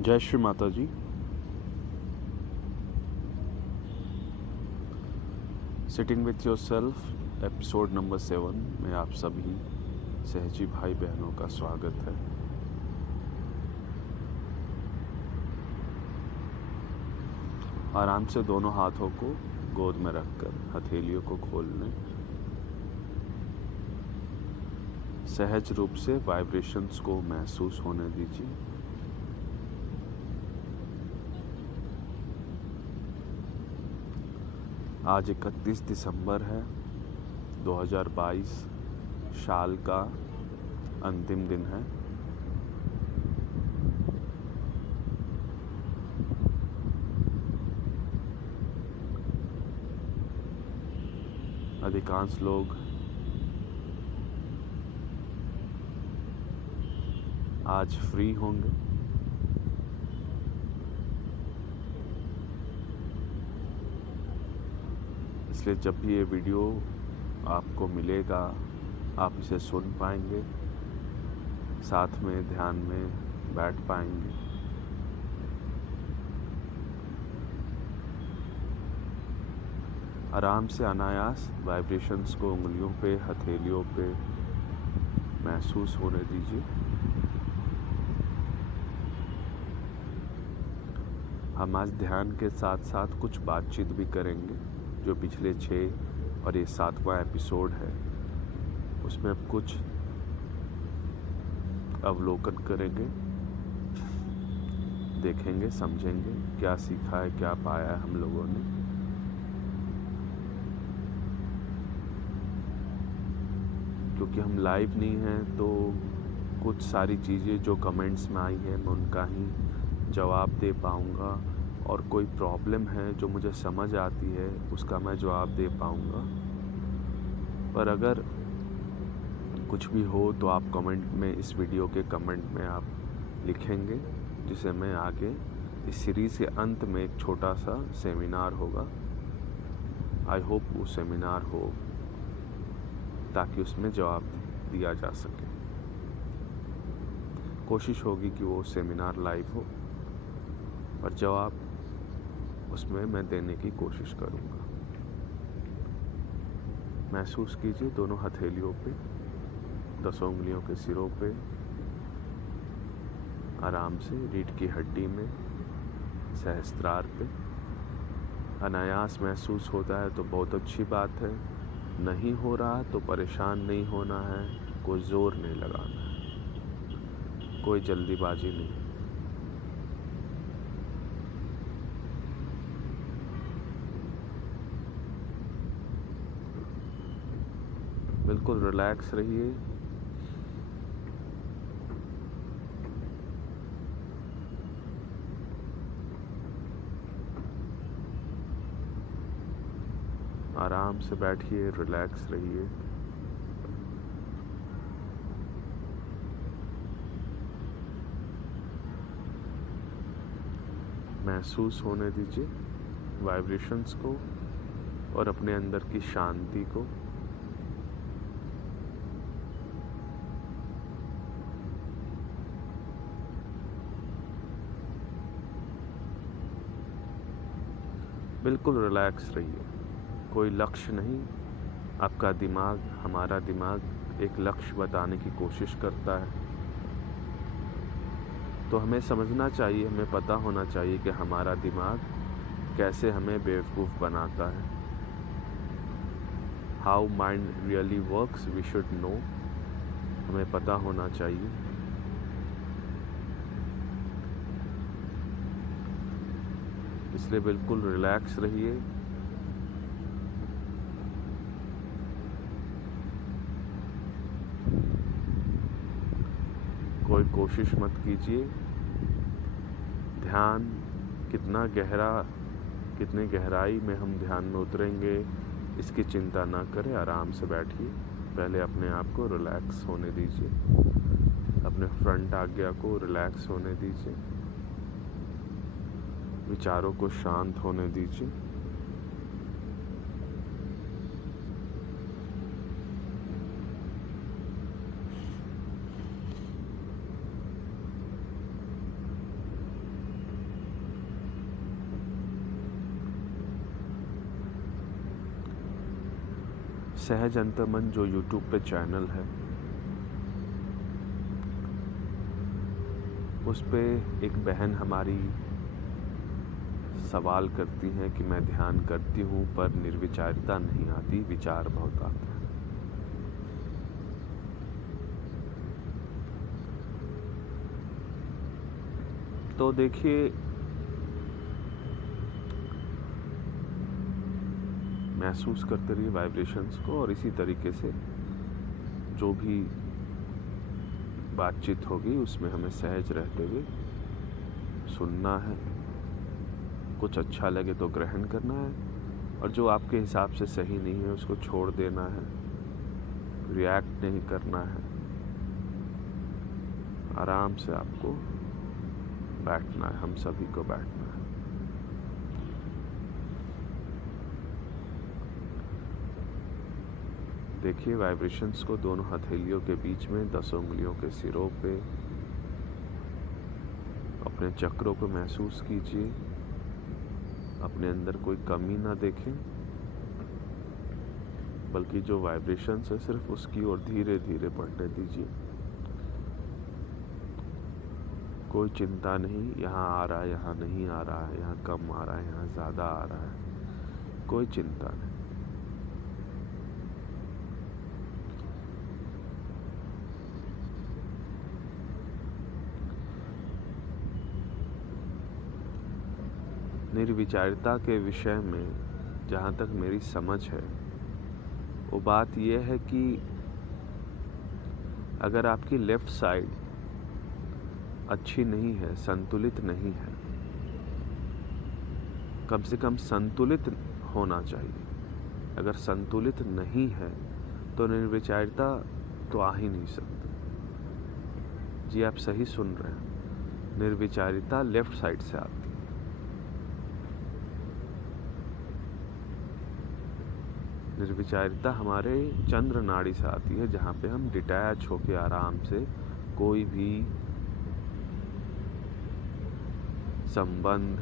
जय Shri Mata ji. Sitting with yourself episode number 7 में आप सभी सहजी भाई बहनों का स्वागत है। आराम से दोनों हाथों को गोद में रखकर हथेलियों को खोल लें। सहज रूप से वाइब्रेशंस को महसूस होने दीजिए। आज 31 दिसंबर है, 2022 साल का अंतिम दिन है। अधिकांश लोग आज फ्री होंगे। इसलिए जब भी ये वीडियो आपको मिलेगा आप इसे सुन पाएंगे, साथ में ध्यान में बैठ पाएंगे। आराम से अनायास वाइब्रेशंस को उंगलियों पे, हथेलियों पे महसूस होने दीजिए। हम आज ध्यान के साथ साथ कुछ बातचीत भी करेंगे। जो पिछले 6 और ये 7वां एपिसोड है उसमें अब कुछ अवलोकन करेंगे, देखेंगे, समझेंगे क्या सीखा है, क्या पाया है हम लोगों ने। क्योंकि हम लाइव नहीं हैं तो कुछ सारी चीज़ें जो कमेंट्स में आई हैं मैं उनका ही जवाब दे पाऊँगा, और कोई प्रॉब्लम है जो मुझे समझ आती है उसका मैं जवाब दे पाऊँगा। पर अगर कुछ भी हो तो आप कमेंट में, इस वीडियो के कमेंट में आप लिखेंगे, जिसे मैं आगे इस सीरीज़ के अंत में एक छोटा सा सेमिनार होगा। आई होप वो सेमिनार हो ताकि उसमें जवाब दिया जा सके। कोशिश होगी कि वो सेमिनार लाइव हो और जवाब उसमें मैं देने की कोशिश करूँगा। महसूस कीजिए दोनों हथेलियों पे, 10 उंगलियों के सिरों पे, आराम से रीढ़ की हड्डी में, सहस्त्रार पे। अनायास महसूस होता है तो बहुत अच्छी बात है, नहीं हो रहा तो परेशान नहीं होना है, कोई ज़ोर नहीं लगाना है, कोई जल्दीबाजी नहीं। बिल्कुल रिलैक्स रहिए। आराम से बैठिए, रिलैक्स रहिए। महसूस होने दीजिए वाइब्रेशंस को और अपने अंदर की शांति को। बिल्कुल रिलैक्स रहिए। कोई लक्ष्य नहीं। आपका दिमाग, हमारा दिमाग एक लक्ष्य बताने की कोशिश करता है, तो हमें समझना चाहिए, हमें पता होना चाहिए कि हमारा दिमाग कैसे हमें बेवकूफ़ बनाता है। How mind really works we should know, हमें पता होना चाहिए। इसलिए बिल्कुल रिलैक्स रहिए। कोई कोशिश मत कीजिए। ध्यान कितने गहराई में हम ध्यान में उतरेंगे इसकी चिंता ना करें। आराम से बैठिए। पहले अपने आप को रिलैक्स होने दीजिए, अपने फ्रंट आज्ञा को रिलैक्स होने दीजिए, विचारों को शांत होने दीजिए। सहज अंतर्मन जो यूट्यूब पे चैनल है, उस पे एक बहन हमारी सवाल करती हैं कि मैं ध्यान करती हूँ पर निर्विचारिता नहीं आती, विचार बहुत आते हैं। तो देखिए, महसूस करते रहिए वाइब्रेशंस को, और इसी तरीके से जो भी बातचीत होगी उसमें हमें सहज रहते हुए सुनना है। कुछ अच्छा लगे तो ग्रहण करना है, और जो आपके हिसाब से सही नहीं है उसको छोड़ देना है। रिएक्ट नहीं करना है, आराम से आपको बैठना है, हम सभी को बैठना है। देखिए वाइब्रेशंस को दोनों हथेलियों के बीच में, 10 उंगलियों के सिरों पे, अपने चक्रों को महसूस कीजिए। अपने अंदर कोई कमी ना देखें, बल्कि जो वाइब्रेशंस है सिर्फ उसकी ओर धीरे धीरे बढ़ने दीजिए। कोई चिंता नहीं, यहाँ आ रहा है, यहाँ नहीं आ रहा है, यहाँ कम आ रहा है, यहाँ ज़्यादा आ रहा है, कोई चिंता नहीं। निर्विचारिता के विषय में जहाँ तक मेरी समझ है, वो बात यह है कि अगर आपकी लेफ्ट साइड अच्छी नहीं है, संतुलित नहीं है, कम से कम संतुलित होना चाहिए। अगर संतुलित नहीं है तो निर्विचारिता तो आ ही नहीं सकती। जी आप सही सुन रहे हैं, निर्विचारिता लेफ्ट साइड से आती है। निर्विचारिता हमारे चंद्र नाड़ी से आती है, जहाँ पे हम डिटैच होके आराम से कोई भी संबंध,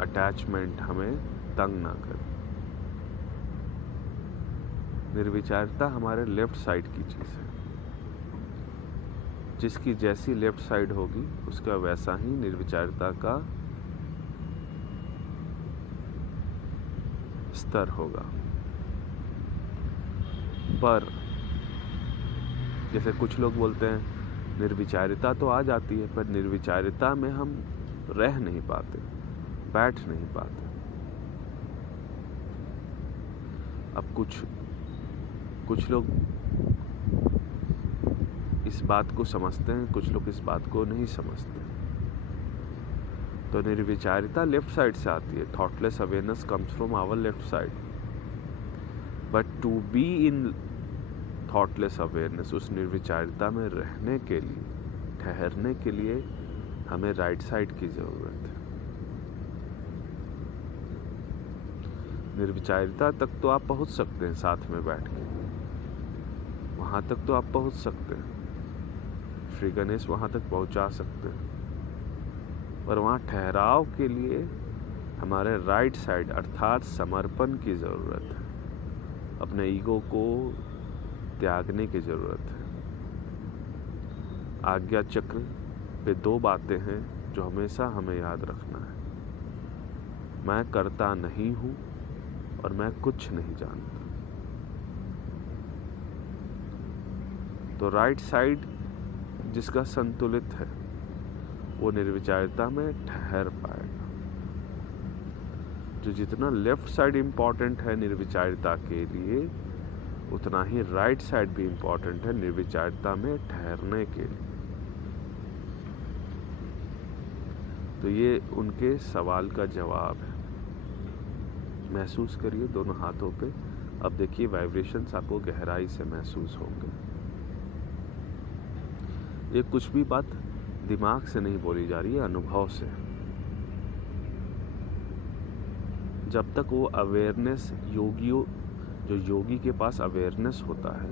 अटैचमेंट हमें तंग ना करे। निर्विचारिता हमारे लेफ्ट साइड की चीज़ है। जिसकी जैसी लेफ्ट साइड होगी उसका वैसा ही निर्विचारिता का स्तर होगा। पर जैसे कुछ लोग बोलते हैं निर्विचारिता तो आ जाती है, पर निर्विचारिता में हम रह नहीं पाते, बैठ नहीं पाते। अब कुछ लोग इस बात को समझते हैं, कुछ लोग इस बात को नहीं समझते। तो निर्विचारिता लेफ्ट साइड से आती है। Thoughtless awareness comes from our left side, but to be in thoughtless awareness, उस निर्विचारिता में रहने के लिए, ठहरने के लिए हमें राइट साइड की जरूरत है। निर्विचारिता तक तो आप पहुंच सकते हैं साथ में बैठ के, वहां तक तो आप पहुंच सकते हैं, श्री गणेश वहां तक पहुंचा सकते हैं। पर वहां ठहराव के लिए हमारे राइट साइड अर्थात समर्पण की जरूरत है, अपने ईगो को त्यागने की जरूरत है। आज्ञा चक्र पे 2 बातें हैं जो हमेशा हमें याद रखना है। मैं करता नहीं हूं और मैं कुछ नहीं जानता। तो राइट साइड जिसका संतुलित है वो निर्विचारिता में ठहर पाएगा। जो जितना लेफ्ट साइड इम्पॉर्टेंट है निर्विचारिता के लिए, उतना ही राइट साइड भी इम्पॉर्टेंट है निर्विचारिता में ठहरने के लिए। तो ये उनके सवाल का जवाब है। महसूस करिए दोनों हाथों पे। अब देखिए वाइब्रेशंस आपको गहराई से महसूस होंगे। ये कुछ भी बात दिमाग से नहीं बोली जा रही है, अनुभव से। जब तक वो अवेयरनेस जो योगी के पास अवेयरनेस होता है,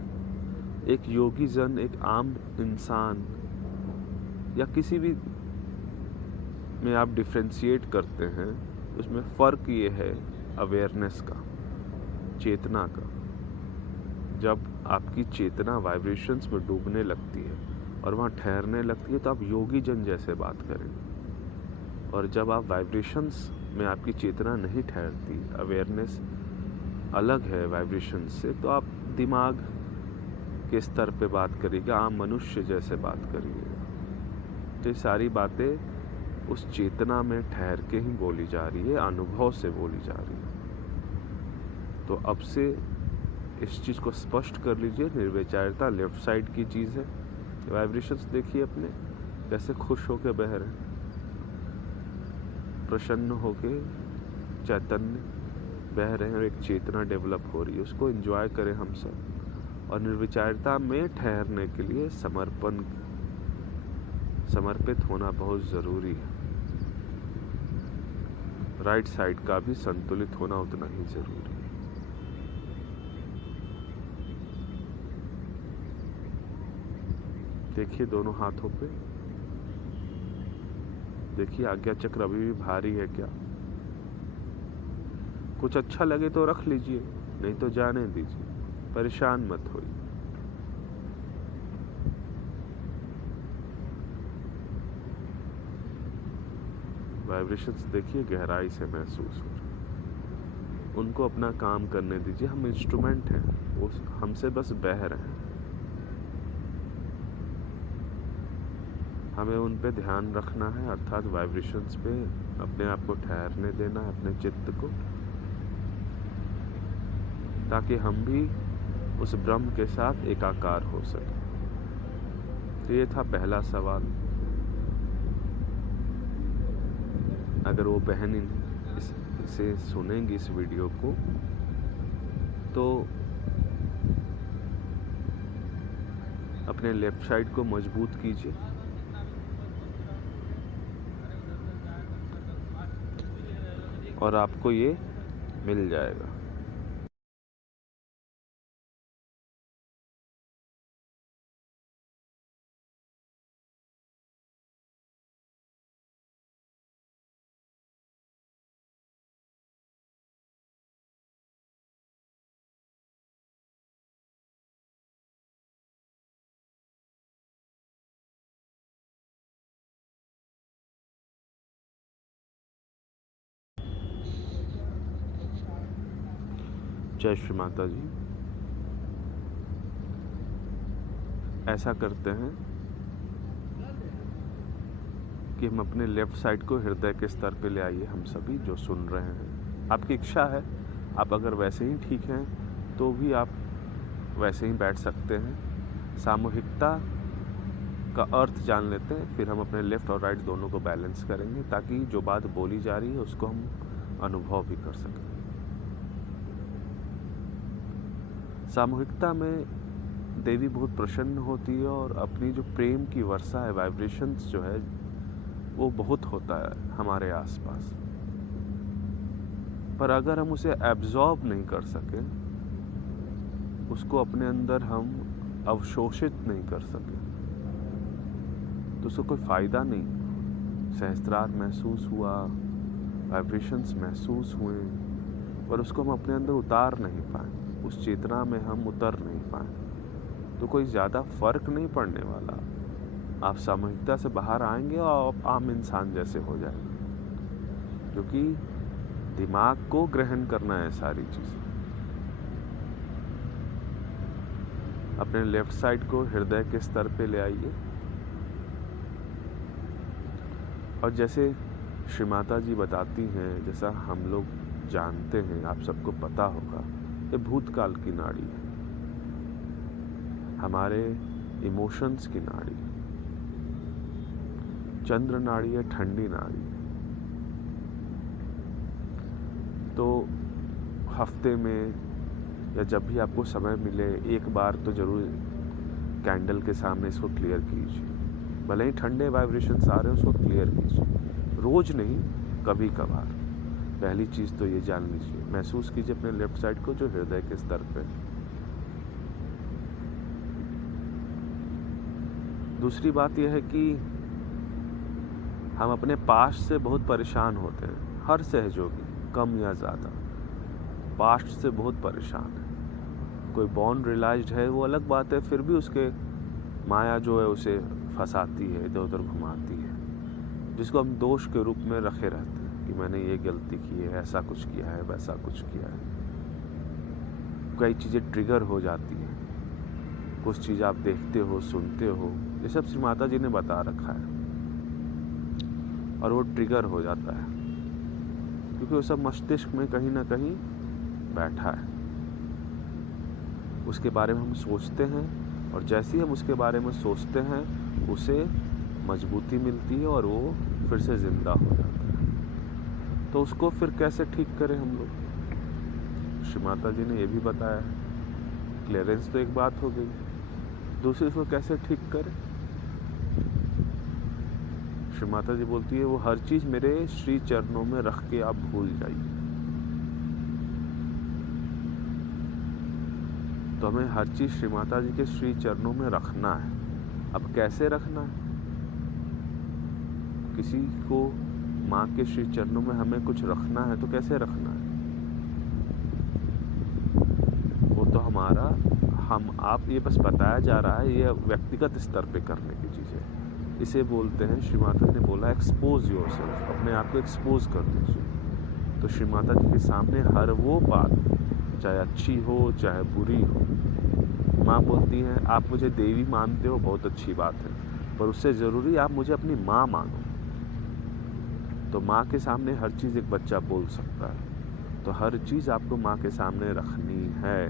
एक योगी जन, एक आम इंसान या किसी भी में आप डिफ्रेंशिएट करते हैं, उसमें फ़र्क ये है अवेयरनेस का, चेतना का। जब आपकी चेतना वाइब्रेशंस में डूबने लगती है और वहाँ ठहरने लगती है तो आप योगी जन जैसे बात करेंगे। और जब आप वाइब्रेशंस में आपकी चेतना नहीं ठहरती, अवेयरनेस अलग है वाइब्रेशन से, तो आप दिमाग के स्तर पे बात करिएगा, आम मनुष्य जैसे बात करिएगा। तो ये सारी बातें उस चेतना में ठहर के ही बोली जा रही है, अनुभव से बोली जा रही है। तो अब से इस चीज़ को स्पष्ट कर लीजिए, निर्विचारता लेफ्ट साइड की चीज़ है। वाइब्रेशंस देखिए अपने कैसे खुश होके बह रहे हैं, प्रसन्न होके चैतन्य बह रहे हैं और एक चेतना डेवलप हो रही है, उसको एंजॉय करें हम सब। और निर्विचारता में ठहरने के लिए समर्पित होना बहुत ज़रूरी है। राइट साइड का भी संतुलित होना उतना ही ज़रूरी है। देखिए दोनों हाथों पे, देखिए आज्ञा चक्र अभी भी भारी है क्या? कुछ अच्छा लगे तो रख लीजिए, नहीं तो जाने दीजिए, परेशान मत होइए। वाइब्रेशंस देखिए गहराई से महसूस हो रहे, उनको अपना काम करने दीजिए। हम इंस्ट्रूमेंट हैं, वो हमसे बस बह रहे हैं। हमें उन पे ध्यान रखना है, अर्थात वाइब्रेशंस पे अपने आप को ठहरने देना है, अपने चित्त को, ताकि हम भी उस ब्रह्म के साथ एकाकार हो सके। तो ये था पहला सवाल। अगर वो बहन इसे सुनेंगी इस वीडियो को, तो अपने लेफ्ट साइड को मजबूत कीजिए और आपको ये मिल जाएगा। जय श्री माता जी। ऐसा करते हैं कि हम अपने लेफ्ट साइड को हृदय के स्तर पे ले आइए, हम सभी जो सुन रहे हैं। आपकी इच्छा है, आप अगर वैसे ही ठीक हैं तो भी आप वैसे ही बैठ सकते हैं। सामूहिकता का अर्थ जान लेते हैं, फिर हम अपने लेफ्ट और राइट दोनों को बैलेंस करेंगे, ताकि जो बात बोली जा रही है उसको हम अनुभव भी कर सकें। सामूहिकता में देवी बहुत प्रसन्न होती है और अपनी जो प्रेम की वर्षा है, वाइब्रेशंस जो है, वो बहुत होता है हमारे आसपास। पर अगर हम उसे एब्जॉर्ब नहीं कर सके, उसको अपने अंदर हम अवशोषित नहीं कर सके, तो उसको कोई फ़ायदा नहीं। सहस्त्रार महसूस हुआ, वाइब्रेशंस महसूस हुए, पर उसको हम अपने अंदर उतार नहीं पाए, उस चेतना में हम उतर नहीं पाए, तो कोई ज़्यादा फर्क नहीं पड़ने वाला। आप सामूहिकता से बाहर आएंगे और आप आम इंसान जैसे हो जाएंगे, क्योंकि दिमाग को ग्रहण करना है सारी चीज़ें। अपने लेफ्ट साइड को हृदय के स्तर पे ले आइए और जैसे श्री माता जी बताती हैं, जैसा हम लोग जानते हैं, आप सबको पता होगा, ये भूतकाल की नाड़ी है, हमारे इमोशंस की नाड़ी है। चंद्र नाड़ी है, ठंडी नाड़ी है। तो हफ्ते में या जब भी आपको समय मिले, एक बार तो ज़रूर कैंडल के सामने इसको क्लियर कीजिए। भले ही ठंडे वाइब्रेशंस आ रहे हैं, उसको क्लियर कीजिए। रोज़ नहीं, कभी कभार। पहली चीज़ तो ये जान लीजिए, महसूस कीजिए अपने लेफ्ट साइड को जो हृदय के स्तर पे। दूसरी बात यह है कि हम अपने पास्ट से बहुत परेशान होते हैं। हर सहयोगी, कम या ज़्यादा, पास्ट से बहुत परेशान है। कोई बॉर्न रियलाइज्ड है वो अलग बात है, फिर भी उसके माया जो है उसे फंसाती है, इधर उधर घुमाती है, जिसको हम दोष के रूप में रखे रहते हैं कि मैंने ये गलती की है, ऐसा कुछ किया है, वैसा कुछ किया है। कई चीज़ें ट्रिगर हो जाती हैं, कुछ चीज़ आप देखते हो, सुनते हो, ये सब श्री माता जी ने बता रखा है, और वो ट्रिगर हो जाता है क्योंकि वो सब मस्तिष्क में कहीं ना कहीं बैठा है। उसके बारे में हम सोचते हैं, और जैसे ही हम उसके बारे में सोचते हैं उसे मजबूती मिलती है और वो फिर से ज़िंदा हो जाता है। तो उसको फिर कैसे ठीक करें हम लोग? श्री माता जी ने ये भी बताया है। क्लियरेंस तो एक बात हो गई, दूसरी उसको कैसे ठीक करें? श्री माता जी बोलती है वो हर चीज़ मेरे श्री चरणों में रख के आप भूल जाइए। तो हमें हर चीज़ श्री माता जी के श्री चरणों में रखना है। अब कैसे रखना है? किसी को माँ के श्री चरणों में हमें कुछ रखना है तो कैसे रखना है? वो तो हमारा आप ये बस बताया जा रहा है, ये व्यक्तिगत स्तर पे करने की चीज़ है। इसे बोलते हैं, श्री माता ने बोला एक्सपोज योरसेल्फ, अपने आप को एक्सपोज कर दीजिए। तो श्री माता जी के सामने हर वो बात, चाहे अच्छी हो चाहे बुरी हो, माँ बोलती हैं आप मुझे देवी मानते हो, बहुत अच्छी बात है, पर उससे ज़रूरी आप मुझे अपनी माँ मानो। तो माँ के सामने हर चीज़ एक बच्चा बोल सकता है, तो हर चीज़ आपको माँ के सामने रखनी है,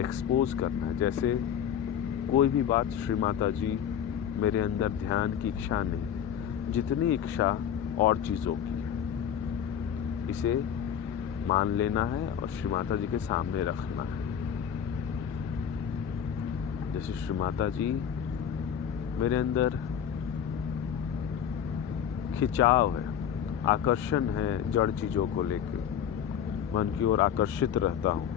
एक्सपोज करना है। जैसे कोई भी बात, श्री माता जी मेरे अंदर ध्यान की इच्छा नहीं, जितनी इच्छा और चीज़ों की है, इसे मान लेना है और श्री माता जी के सामने रखना है। जैसे श्री माता जी मेरे अंदर खिंचाव है, आकर्षण है जड़ चीज़ों को लेके, मैं उनकी ओर आकर्षित रहता हूँ।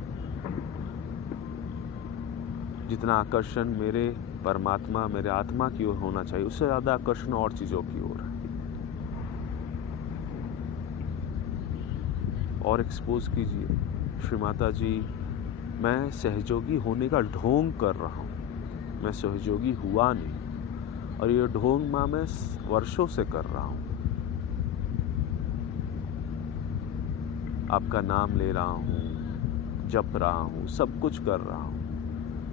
जितना आकर्षण मेरे परमात्मा, मेरे आत्मा की ओर होना चाहिए, उससे ज़्यादा आकर्षण और चीज़ों की ओर है। और एक्सपोज कीजिए, श्री माता जी मैं सहयोगी होने का ढोंग कर रहा हूँ, मैं सहयोगी हुआ नहीं, और ये ढोंग माँ मैं वर्षों से कर रहा हूँ। आपका नाम ले रहा हूँ, जप रहा हूँ, सब कुछ कर रहा हूँ,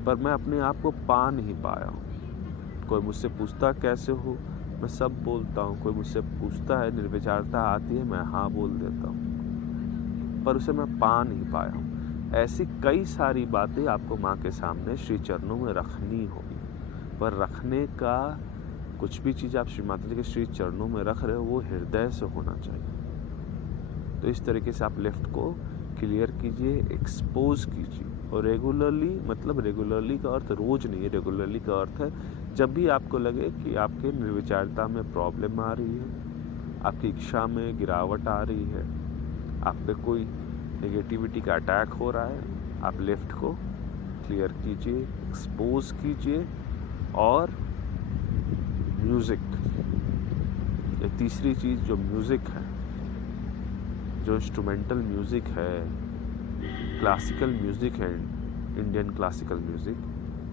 पर मैं अपने आप को पा नहीं पाया हूँ। कोई मुझसे पूछता कैसे हो, मैं सब बोलता हूँ। कोई मुझसे पूछता है, निर्विचारता आती है, मैं हाँ बोल देता हूँ, पर उसे मैं पा नहीं पाया हूँ। ऐसी कई सारी बातें आपको माँ के सामने श्री चरणों में रखनी होगी, पर रखने का कुछ भी चीज़ आप श्री माता जी के श्री चरणों में रख रहे हो वो हृदय से होना चाहिए। तो इस तरीके से आप लेफ्ट को क्लियर कीजिए, एक्सपोज कीजिए, और रेगुलरली, मतलब रेगुलरली का अर्थ रोज नहीं है, रेगुलरली का अर्थ है जब भी आपको लगे कि आपके निर्विचारता में प्रॉब्लम आ रही है, आपकी इच्छा में गिरावट आ रही है, आप पे कोई नेगेटिविटी का अटैक हो रहा है, आप लेफ्ट को क्लियर कीजिए, एक्सपोज कीजिए। और म्यूज़िक, ये तीसरी चीज़ जो म्यूज़िक है, जो इंस्ट्रूमेंटल म्यूज़िक है, क्लासिकल म्यूज़िक है, इंडियन क्लासिकल म्यूज़िक,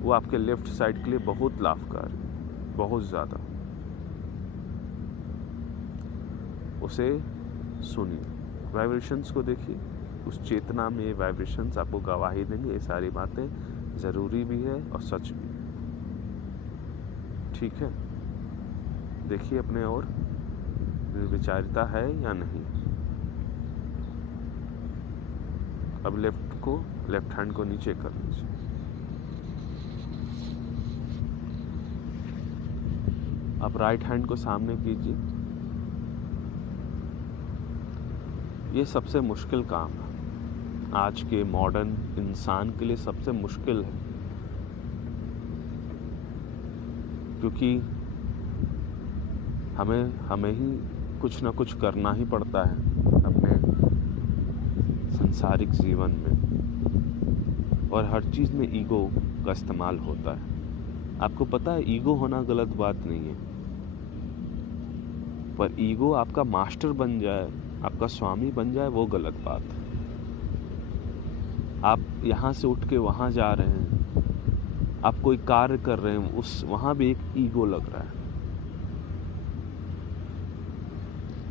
वो आपके लेफ़्ट साइड के लिए बहुत लाभकारी, बहुत ज़्यादा। उसे सुनिए, वाइब्रेशंस को देखिए, उस चेतना में ये वाइब्रेशंस आपको गवाही देंगे। ये सारी बातें ज़रूरी भी है और सच भी है। ठीक है, देखिए अपने और निर्विचारिता है या नहीं। अब लेफ्ट हैंड को नीचे कर लीजिए। अब राइट हैंड को सामने कीजिए। ये सबसे मुश्किल काम है, आज के मॉडर्न इंसान के लिए सबसे मुश्किल है, क्योंकि हमें ही कुछ ना कुछ करना ही पड़ता है अपने सांसारिक जीवन में, और हर चीज़ में ईगो का इस्तेमाल होता है। आपको पता है ईगो होना गलत बात नहीं है, पर ईगो आपका मास्टर बन जाए, आपका स्वामी बन जाए, वो गलत बात है। आप यहाँ से उठ के वहाँ जा रहे हैं, आप कोई कार्य कर रहे हैं, वहाँ भी एक ईगो लग रहा है।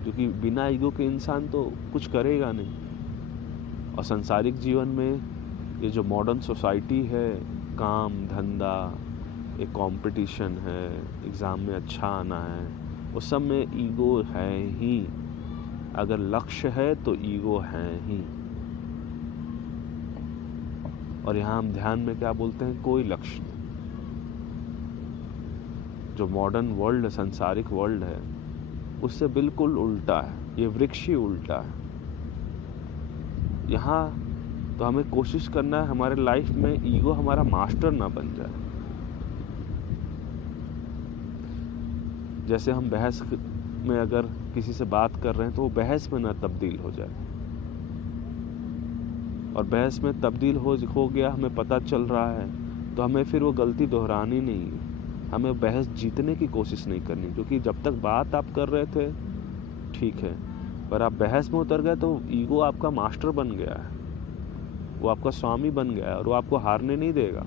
क्योंकि बिना ईगो के इंसान तो कुछ करेगा नहीं। और सांसारिक जीवन में ये जो मॉडर्न सोसाइटी है, काम धंधा, एक कंपटीशन है, एग्ज़ाम में अच्छा आना है, उस सब में ईगो है ही। अगर लक्ष्य है तो ईगो है ही। और यहाँ हम ध्यान में क्या बोलते हैं, कोई लक्ष्य नहीं। जो मॉडर्न वर्ल्ड, सांसारिक वर्ल्ड है, उससे बिल्कुल उल्टा है। ये वृक्ष ही उल्टा है। यहाँ तो हमें कोशिश करना है हमारे लाइफ में ईगो हमारा मास्टर ना बन जाए। जैसे हम बहस में अगर किसी से बात कर रहे हैं तो वो बहस में ना तब्दील हो जाए। और बहस में तब्दील हो गया, हमें पता चल रहा है, तो हमें फिर वो गलती दोहरानी नहीं है। हमें बहस जीतने की कोशिश नहीं करनी, क्योंकि जब तक बात आप कर रहे थे ठीक है, पर आप बहस में उतर गए तो ईगो आपका मास्टर बन गया है, वो आपका स्वामी बन गया है। और वो आपको हारने नहीं देगा,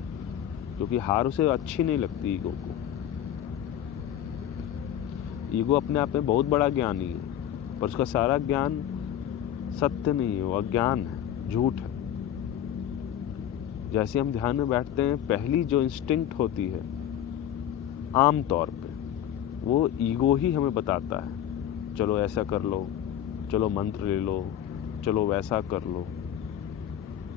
क्योंकि हार उसे अच्छी नहीं लगती ईगो को। ईगो अपने आप में बहुत बड़ा ज्ञानी है, पर उसका सारा ज्ञान सत्य नहीं है, वो अज्ञान है, झूठ है। जैसे हम ध्यान में बैठते हैं, पहली जो इंस्टिंक्ट होती है आम तौर पे, वो ईगो ही हमें बताता है, चलो ऐसा कर लो, चलो मंत्र ले लो, चलो वैसा कर लो।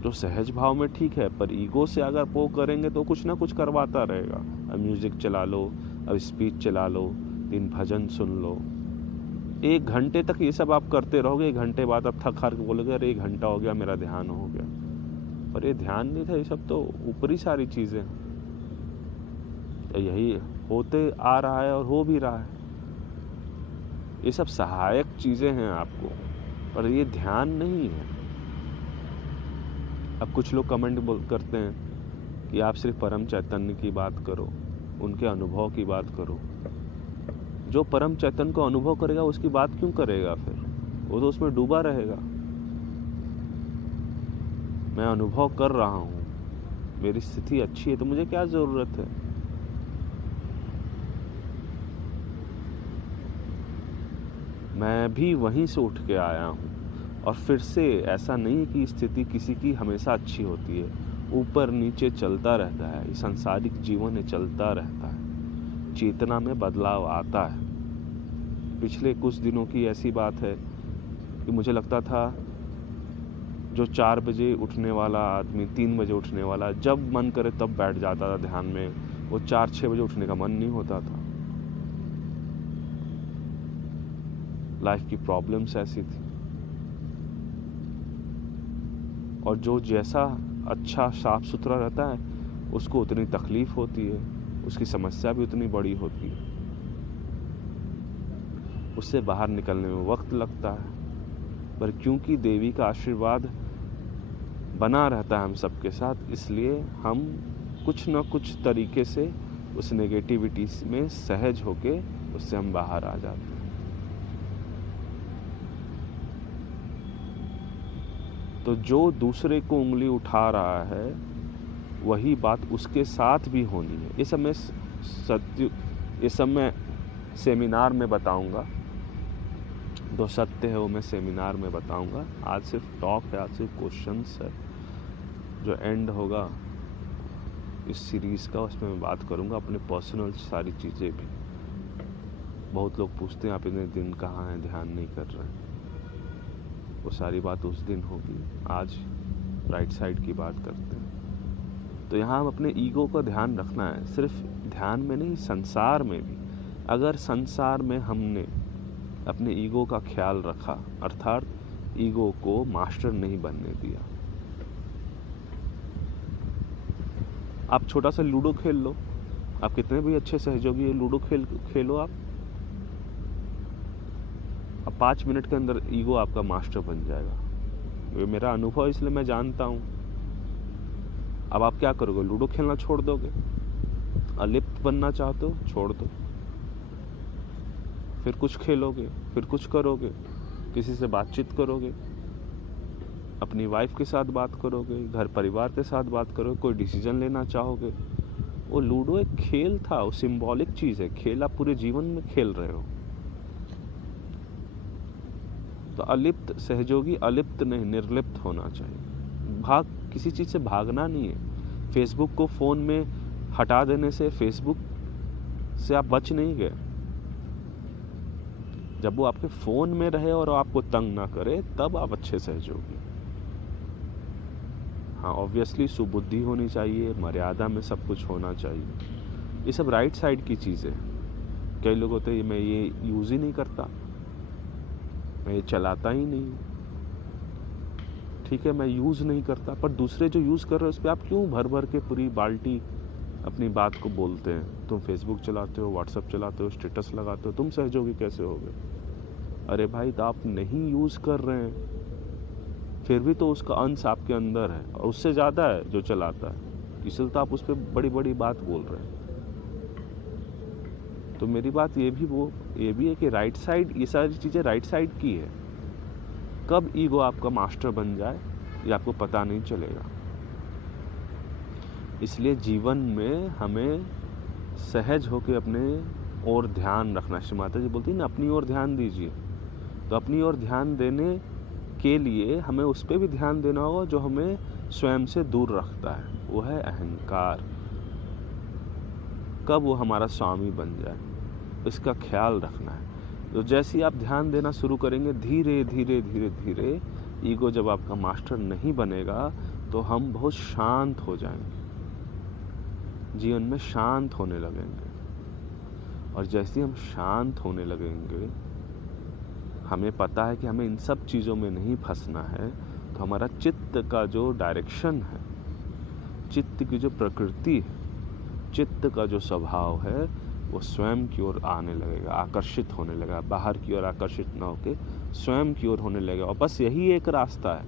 जो सहज भाव में ठीक है, पर ईगो से अगर वो करेंगे तो कुछ ना कुछ करवाता रहेगा। अब म्यूजिक चला लो, अब स्पीच चला लो, 3 भजन सुन लो। 1 घंटे तक ये सब आप करते रहोगे, 1 घंटे बाद आप थक हार के बोलोगे अरे 1 घंटा हो गया, मेरा ध्यान हो गया। पर ये ध्यान नहीं था, ये सब तो ऊपरी सारी चीज़ें हैं। यही होते आ रहा है और हो भी रहा है। ये सब सहायक चीज़ें हैं आपको, पर ये ध्यान नहीं है। अब कुछ लोग कमेंट करते हैं कि आप सिर्फ परम चैतन्य की बात करो, उनके अनुभव की बात करो। जो परम चैतन्य को अनुभव करेगा उसकी बात क्यों करेगा फिर? वो तो उसमें डूबा रहेगा। मैं अनुभव कर रहा हूँ, मेरी स्थिति अच्छी है, तो मुझे क्या ज़रूरत है? मैं भी वहीं से उठ के आया हूँ। और फिर से ऐसा नहीं है कि स्थिति किसी की हमेशा अच्छी होती है, ऊपर नीचे चलता रहता है। ये सांसारिक जीवन है, चलता रहता है। चेतना में बदलाव आता है। पिछले कुछ दिनों की ऐसी बात है कि मुझे लगता था जो 4 बजे उठने वाला आदमी 3 बजे उठने वाला, जब मन करे तब बैठ जाता था ध्यान में, वो 4-6 बजे उठने का मन नहीं होता था। लाइफ की प्रॉब्लम्स ऐसी थी। और जो जैसा अच्छा साफ सुथरा रहता है उसको उतनी तकलीफ होती है, उसकी समस्या भी उतनी बड़ी होती है, उससे बाहर निकलने में वक्त लगता है। पर क्योंकि देवी का आशीर्वाद बना रहता है हम सबके साथ, इसलिए हम कुछ न कुछ तरीके से उस नेगेटिविटी में सहज होके उससे हम बाहर आ जाते हैं। तो जो दूसरे को उंगली उठा रहा है वही बात उसके साथ भी होनी है। ये सब मैं सेमिनार में बताऊंगा। जो सत्य है वो मैं सेमिनार में बताऊंगा। आज सिर्फ टॉक है, आज सिर्फ क्वेश्चंस है। जो एंड होगा इस सीरीज़ का, उसमें मैं बात करूंगा अपने पर्सनल सारी चीज़ें भी। बहुत लोग पूछते हैं आप इतने दिन कहाँ हैं, ध्यान नहीं कर रहे हैं। वो सारी बात उस दिन होगी। आज राइट साइड की बात करते हैं। तो यहाँ हम अपने ईगो का ध्यान रखना है, सिर्फ ध्यान में नहीं, संसार में भी। अगर संसार में हमने अपने ईगो का ख्याल रखा, अर्थात ईगो को मास्टर नहीं बनने दिया। आप छोटा सा लूडो खेल लो, आप कितने भी अच्छे सहयोगी है, लूडो खेलो आप 5 मिनट के अंदर ईगो आपका मास्टर बन जाएगा। ये मेरा अनुभव, इसलिए मैं जानता हूँ। अब आप क्या करोगे? लूडो खेलना छोड़ दोगे? अलिप्त बनना चाहते हो? छोड़ दो। फिर कुछ खेलोगे, फिर कुछ करोगे, किसी से बातचीत करोगे, अपनी वाइफ के साथ बात करोगे, घर परिवार के साथ बात करोगे, कोई डिसीजन लेना चाहोगे। वो लूडो एक खेल था, वो सिंबॉलिक चीज़ है। खेल आप पूरे जीवन में खेल रहे हो। तो अलिप्त सहयोगी अलिप्त नहीं, निर्लिप्त होना चाहिए। किसी चीज़ से भागना नहीं है। फेसबुक को फ़ोन में हटा देने से फेसबुक से आप बच नहीं गए। जब वो आपके फ़ोन में रहे और आपको तंग ना करे, तब आप अच्छे सहयोगी। हाँ, ऑब्वियसली सुबुद्धि होनी चाहिए, मर्यादा में सब कुछ होना चाहिए। ये सब राइट साइड की चीज़ें। कई लोग होते हैं, मैं ये यूज़ ही नहीं करता, मैं ये चलाता ही नहीं। ठीक है, मैं यूज़ नहीं करता, पर दूसरे जो यूज़ कर रहे हो उस पर आप क्यों भर भर के पूरी बाल्टी अपनी बात को बोलते हैं। तुम फेसबुक चलाते हो, व्हाट्सएप चलाते हो, स्टेटस लगाते हो, तुम सहयोगी कैसे होगे? अरे भाई, तो आप नहीं यूज़ कर रहे हैं, फिर भी तो उसका अंश आपके अंदर है और उससे ज़्यादा है जो चलाता है, इसलिए तो आप उस पर बड़ी बड़ी बात बोल रहे हैं। तो मेरी बात ये भी है कि राइट साइड, ये सारी चीज़ें राइट साइड की है। कब ईगो आपका मास्टर बन जाए ये आपको पता नहीं चलेगा। इसलिए जीवन में हमें सहज होकर अपने और ध्यान रखना। श्री माता जी बोलती है ना, अपनी ओर ध्यान दीजिए। तो अपनी ओर ध्यान देने के लिए हमें उस पर भी ध्यान देना होगा जो हमें स्वयं से दूर रखता है, वो है अहंकार। कब वो हमारा स्वामी बन जाए, इसका ख्याल रखना है। तो जैसे ही आप ध्यान देना शुरू करेंगे, धीरे धीरे धीरे धीरे ईगो जब आपका मास्टर नहीं बनेगा, तो हम बहुत शांत हो जाएंगे, जीवन में शांत होने लगेंगे। और जैसे ही हम शांत होने लगेंगे, हमें पता है कि हमें इन सब चीज़ों में नहीं फंसना है, तो हमारा चित्त का जो डायरेक्शन है, चित्त की जो प्रकृति है, चित्त का जो स्वभाव है, वो स्वयं की ओर आने लगेगा, आकर्षित होने लगेगा। बाहर की ओर आकर्षित ना होके स्वयं की ओर होने लगेगा। और बस यही एक रास्ता है।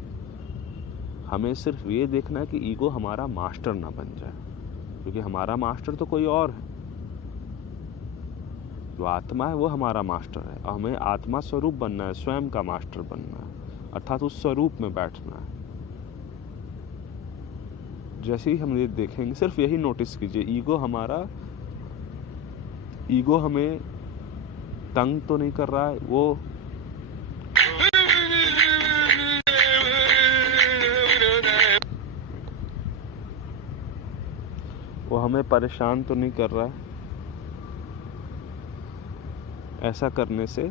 हमें सिर्फ ये देखना है कि ईगो हमारा मास्टर ना बन जाए, क्योंकि हमारा मास्टर तो कोई और है। जो आत्मा है वो हमारा मास्टर है, और हमें आत्मा स्वरूप बनना है, स्वयं का मास्टर बनना है, अर्थात उस स्वरूप में बैठना है। जैसे ही हम ये देखेंगे, सिर्फ यही नोटिस कीजिए, ईगो हमें तंग तो नहीं कर रहा है, वो हमें परेशान तो नहीं कर रहा है। ऐसा करने से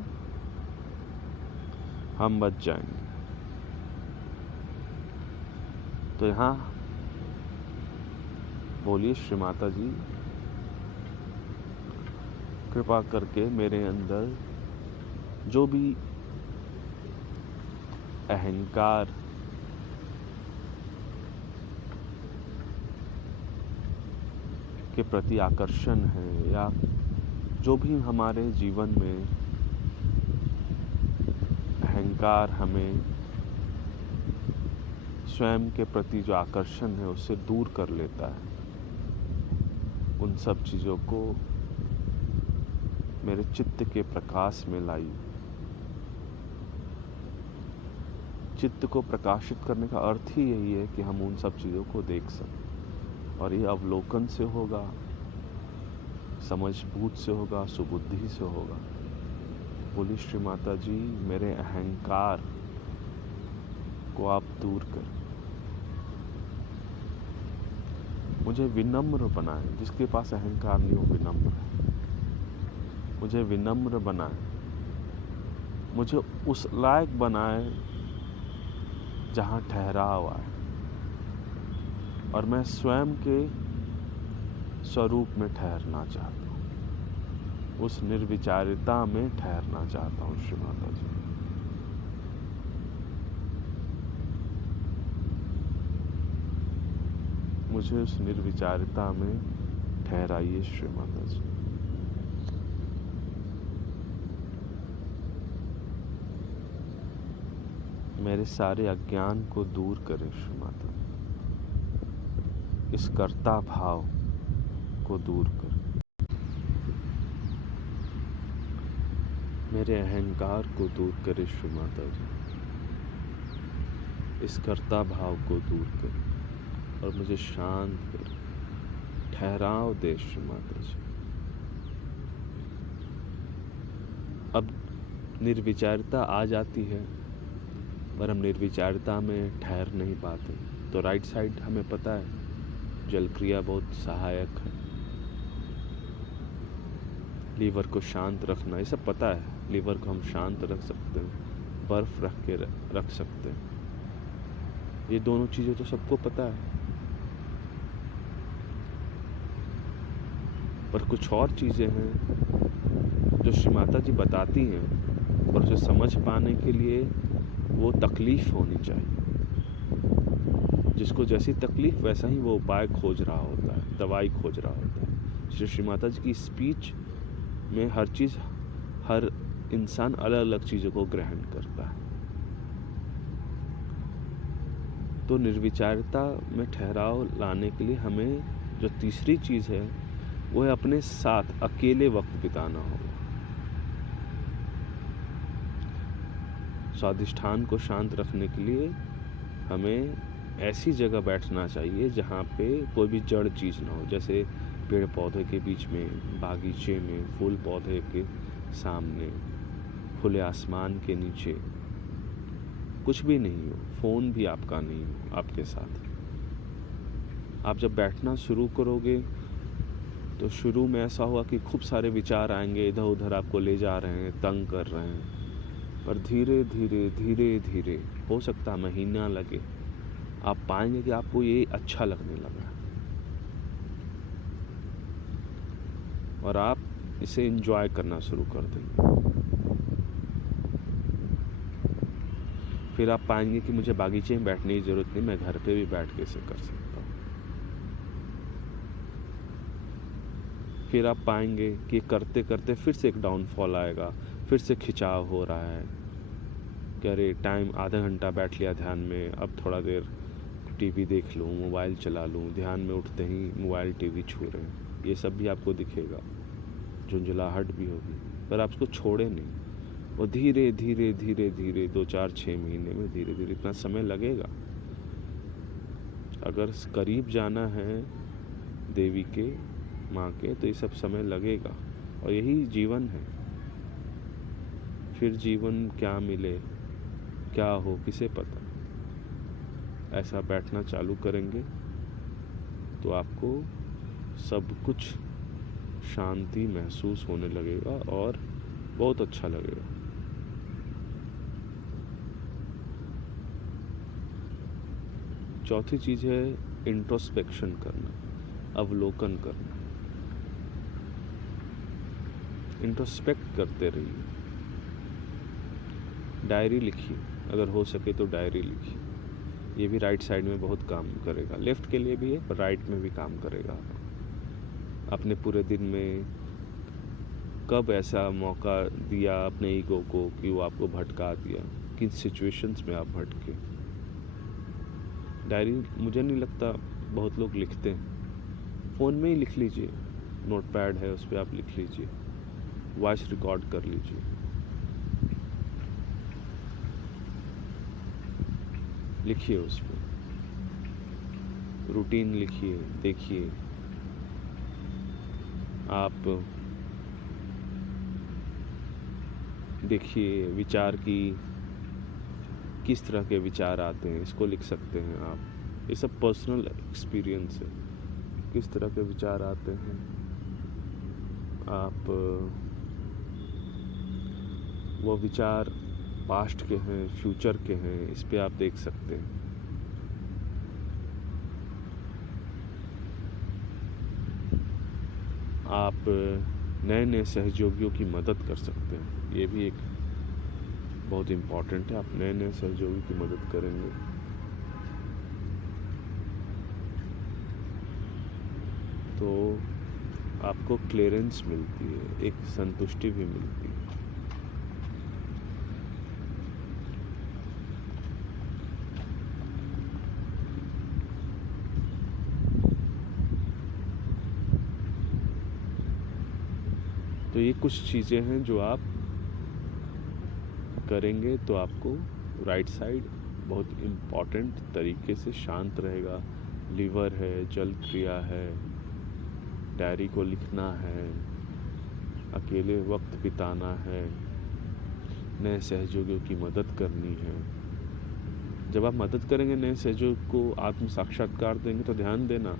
हम बच जाएंगे। तो यहाँ बोलिए, श्री माता जी कृपा करके मेरे अंदर जो भी अहंकार के प्रति आकर्षण है, या जो भी हमारे जीवन में अहंकार हमें स्वयं के प्रति जो आकर्षण है उससे दूर कर लेता है, उन सब चीज़ों को मेरे चित्त के प्रकाश में लाई। चित्त को प्रकाशित करने का अर्थ ही यही है कि हम उन सब चीज़ों को देख सकें, और ये अवलोकन से होगा, समझबूझ से होगा, सुबुद्धि से होगा। बोली श्री माता जी, मेरे अहंकार को आप दूर कर, मुझे विनम्र बनाए। जिसके पास अहंकार नहीं हो विनम्र है, मुझे विनम्र बनाए, मुझे उस लायक बनाए जहाँ ठहराव आए, और मैं स्वयं के स्वरूप में ठहरना चाहता हूँ, उस निर्विचारिता में ठहरना चाहता हूँ। श्री माता जी, मुझे उस निर्विचारिता में ठहराइए। श्री माता जी, मेरे सारे अज्ञान को दूर करें। श्री माता, इस कर्ता भाव को दूर करें, मेरे अहंकार को दूर करें। श्री माता जी, इस कर्ता भाव को दूर कर और मुझे शांत कर। ठहराव दे श्री माता जी। अब निर्विचारता आ जाती है, पर हम निर्विचारता में ठहर नहीं पाते। तो राइट साइड हमें पता है जल क्रिया बहुत सहायक है। लीवर को शांत रखना, ये सब पता है। लीवर को हम शांत रख सकते हैं, बर्फ रख के रख सकते हैं। ये दोनों चीज़ें तो सबको पता है, पर कुछ और चीज़ें हैं जो श्री माता जी बताती हैं, और उसे समझ पाने के लिए वो तकलीफ़ होनी चाहिए। जिसको जैसी तकलीफ़ वैसा ही वो उपाय खोज रहा होता है, दवाई खोज रहा होता है। श्री माता जी की स्पीच में हर इंसान अलग अलग चीज़ों को ग्रहण करता है। तो निर्विचारता में ठहराव लाने के लिए हमें जो तीसरी चीज़ है वो है अपने साथ अकेले वक्त बिताना होगा। स्वादिष्ठान को शांत रखने के लिए हमें ऐसी जगह बैठना चाहिए जहाँ पे कोई भी जड़ चीज़ ना हो, जैसे पेड़ पौधे के बीच में, बागीचे में, फूल पौधे के सामने, खुले आसमान के नीचे, कुछ भी नहीं हो, फ़ोन भी आपका नहीं हो आपके साथ। आप जब बैठना शुरू करोगे तो शुरू में ऐसा होगा कि खूब सारे विचार आएंगे, इधर उधर आपको ले जा रहे हैं, तंग कर रहे हैं, पर धीरे धीरे धीरे धीरे, हो सकता महीना लगे, आप पाएंगे कि आपको ये अच्छा लगने लगा और आप इसे एंजॉय करना शुरू कर देंगे। फिर आप पाएंगे कि मुझे बागीचे में बैठने की ज़रूरत नहीं, मैं घर पे भी बैठ के इसे कर सकता हूँ। फिर आप पाएंगे कि करते करते फिर से एक डाउनफॉल आएगा, फिर से खिंचाव हो रहा है कि अरे टाइम आधा घंटा बैठ लिया ध्यान में, अब थोड़ा देर टीवी देख लूँ, मोबाइल चला लूँ, ध्यान में उठते ही मोबाइल टीवी छू रहे हैं। ये सब भी आपको दिखेगा, झुंझलाहट भी होगी, पर आप उसको छोड़े नहीं। वो धीरे धीरे धीरे धीरे 2-4-6 महीने में धीरे धीरे इतना समय लगेगा। अगर करीब जाना है देवी के, माँ के, तो ये सब समय लगेगा और यही जीवन है। फिर जीवन क्या मिले क्या हो किसे पता। ऐसा बैठना चालू करेंगे तो आपको सब कुछ शांति महसूस होने लगेगा और बहुत अच्छा लगेगा। चौथी चीज़ है इंट्रोस्पेक्शन करना, अवलोकन करना। इंट्रोस्पेक्ट करते रहिए। डायरी लिखिए, अगर हो सके तो डायरी लिखिए। ये भी राइट साइड में बहुत काम करेगा, लेफ्ट के लिए भी है पर राइट में भी काम करेगा। अपने पूरे दिन में कब ऐसा मौका दिया अपने ईगो को कि वो आपको भटका दिया, किन सिचुएशंस में आप भटके। डायरी मुझे नहीं लगता बहुत लोग लिखते हैं। फ़ोन में ही लिख लीजिए, नोटपैड है उस पर आप लिख लीजिए, वॉइस रिकॉर्ड कर लीजिए। लिखिए उस पर, रूटीन लिखिए, देखिए आप, देखिए विचार की किस तरह के विचार आते हैं, इसको लिख सकते हैं आप। ये सब पर्सनल एक्सपीरियंस है, किस तरह के विचार आते हैं। आप वो विचार पास्ट के हैं, फ्यूचर के हैं, इस पे आप देख सकते हैं। आप नए नए सहयोगियों की मदद कर सकते हैं, ये भी एक बहुत इम्पॉर्टेंट है। आप नए नए सहयोगी की मदद करेंगे तो आपको क्लियरेंस मिलती है, एक संतुष्टि भी मिलती है। तो ये कुछ चीज़ें हैं जो आप करेंगे तो आपको राइट साइड बहुत इम्पॉर्टेंट तरीके से शांत रहेगा। लीवर है, जल क्रिया है, डायरी को लिखना है, अकेले वक्त बिताना है, नए सहयोगियों की मदद करनी है। जब आप मदद करेंगे नए सहयोग को, आत्म साक्षात्कार देंगे, तो ध्यान देना,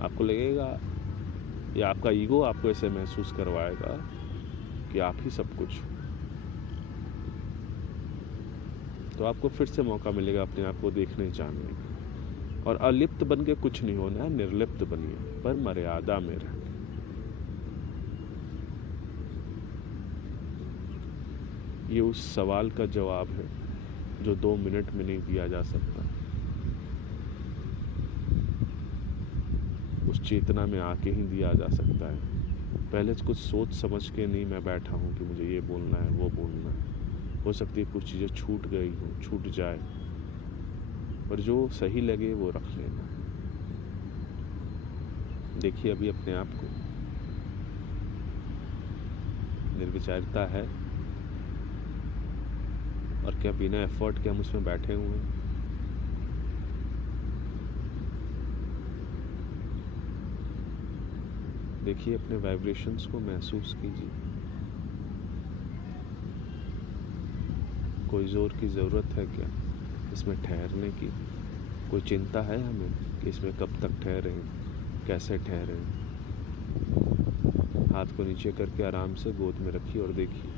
आपको लगेगा या आपका ईगो आपको ऐसे महसूस करवाएगा कि आप ही सब कुछ। तो आपको फिर से मौका मिलेगा अपने आप को देखने जानने का। और अलिप्त बन के कुछ नहीं होना है, निर्लिप्त बनिए, पर मर्यादा में रहें। ये उस सवाल का जवाब है जो 2 मिनट में नहीं दिया जा सकता। उस चेतना में आके ही दिया जा सकता है। पहले कुछ सोच समझ के नहीं मैं बैठा हूँ कि मुझे ये बोलना है, वो बोलना है। हो सकती है कुछ चीज़ें छूट गई हो, छूट जाए, पर जो सही लगे वो रख लेना। देखिए अभी अपने आप को, निर्विचारिता है, और क्या बिना एफर्ट के हम उसमें बैठे हुए हैं? देखिए अपने वाइब्रेशंस को महसूस कीजिए। कोई जोर की ज़रूरत है क्या इसमें ठहरने की? कोई चिंता है हमें कि इसमें कब तक ठहरें, कैसे ठहरें? हाथ को नीचे करके आराम से गोद में रखिए और देखिए।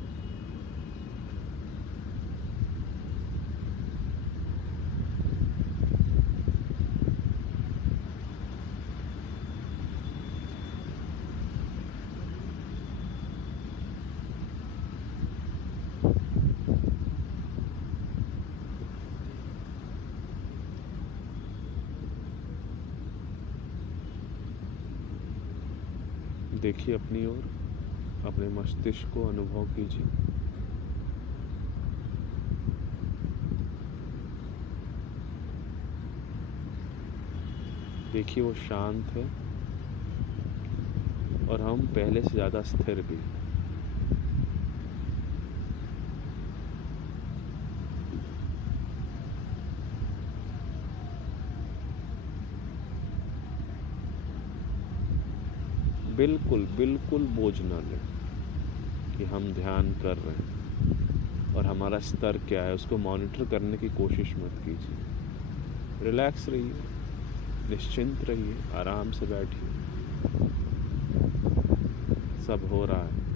देखिए अपनी ओर, अपने मस्तिष्क को अनुभव कीजिए। देखिए वो शांत है, और हम पहले से ज़्यादा स्थिर भी। बिल्कुल बिल्कुल बोझ न लें कि हम ध्यान कर रहे हैं और हमारा स्तर क्या है, उसको मॉनिटर करने की कोशिश मत कीजिए। रिलैक्स रहिए, निश्चिंत रहिए, आराम से बैठिए। सब हो रहा है।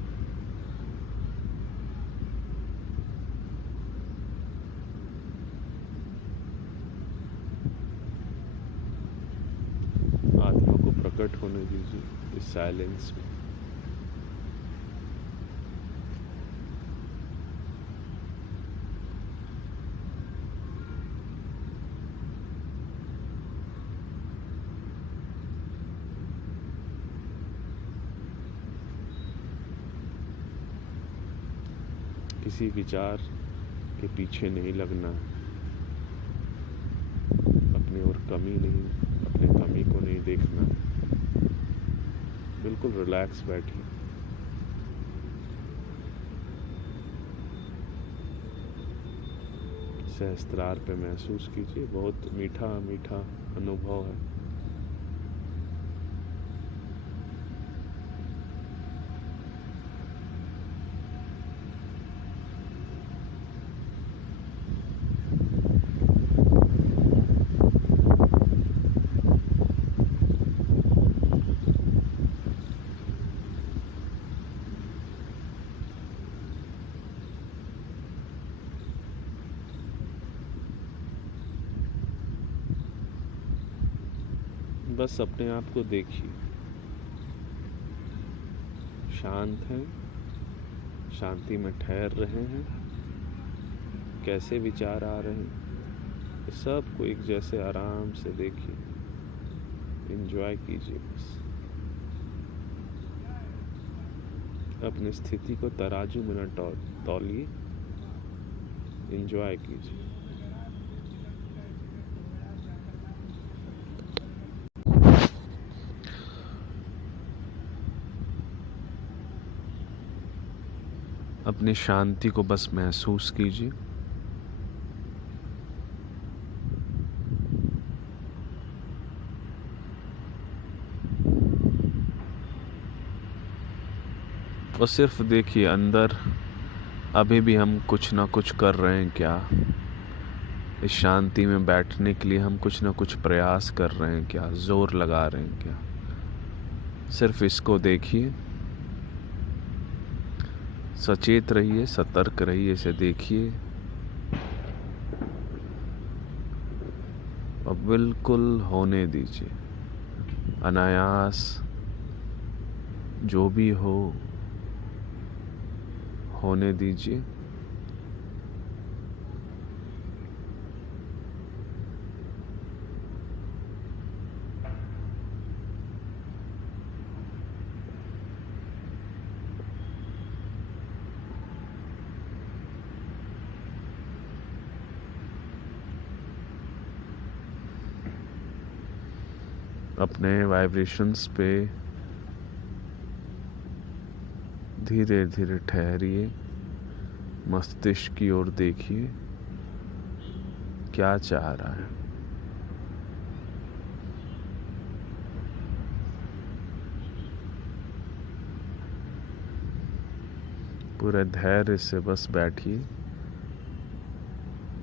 आत्मा को प्रकट होने दीजिए इस साइलेंस में। किसी विचार के पीछे नहीं लगना, अपने और कमी नहीं, अपने कमी को नहीं देखना। बिल्कुल रिलैक्स बैठिए। सहस्त्रार पे महसूस कीजिए, बहुत मीठा मीठा अनुभव है। बस अपने आप को देखिए, शांत हैं, शांति में ठहर रहे हैं। कैसे विचार आ रहे हैं, सब को एक जैसे आराम से देखिए, एंजॉय कीजिए। बस अपनी स्थिति को तराजू में न तौलिए, एंजॉय कीजिए। अपनी शांति को बस महसूस कीजिए। और सिर्फ देखिए अंदर अभी भी हम कुछ ना कुछ कर रहे हैं क्या, इस शांति में बैठने के लिए हम कुछ ना कुछ प्रयास कर रहे हैं क्या, जोर लगा रहे हैं क्या। सिर्फ इसको देखिए, सचेत रहिए, सतर्क रहिए, इसे देखिए और बिल्कुल होने दीजिए। अनायास जो भी हो होने दीजिए। अपने वाइब्रेशंस पे धीरे धीरे ठहरिए, मस्तिष्क की ओर देखिए, क्या चाह रहा है। पूरे धैर्य से बस बैठिए,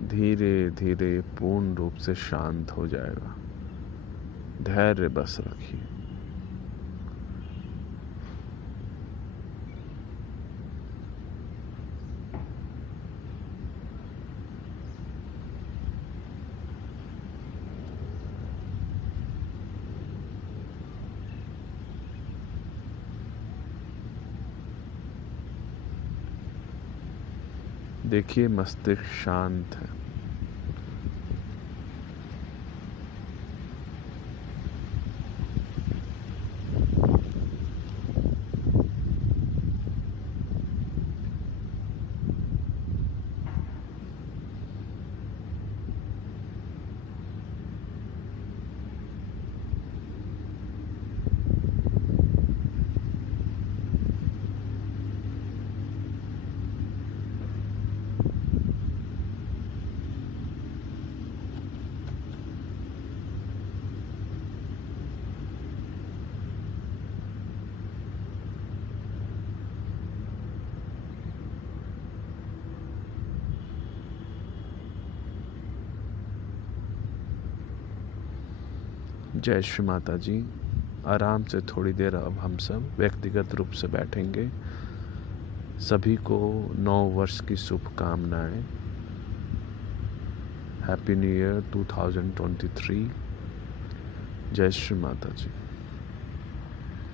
धीरे धीरे पूर्ण रूप से शांत हो जाएगा। धैर्य बस रखिए। देखिए मस्तिष्क शांत है। जय श्री माता जी। आराम से थोड़ी देर अब हम सब व्यक्तिगत रूप से बैठेंगे। सभी को 9 वर्ष की शुभकामनाएं। Happy new year 2023। जय श्री माता जी।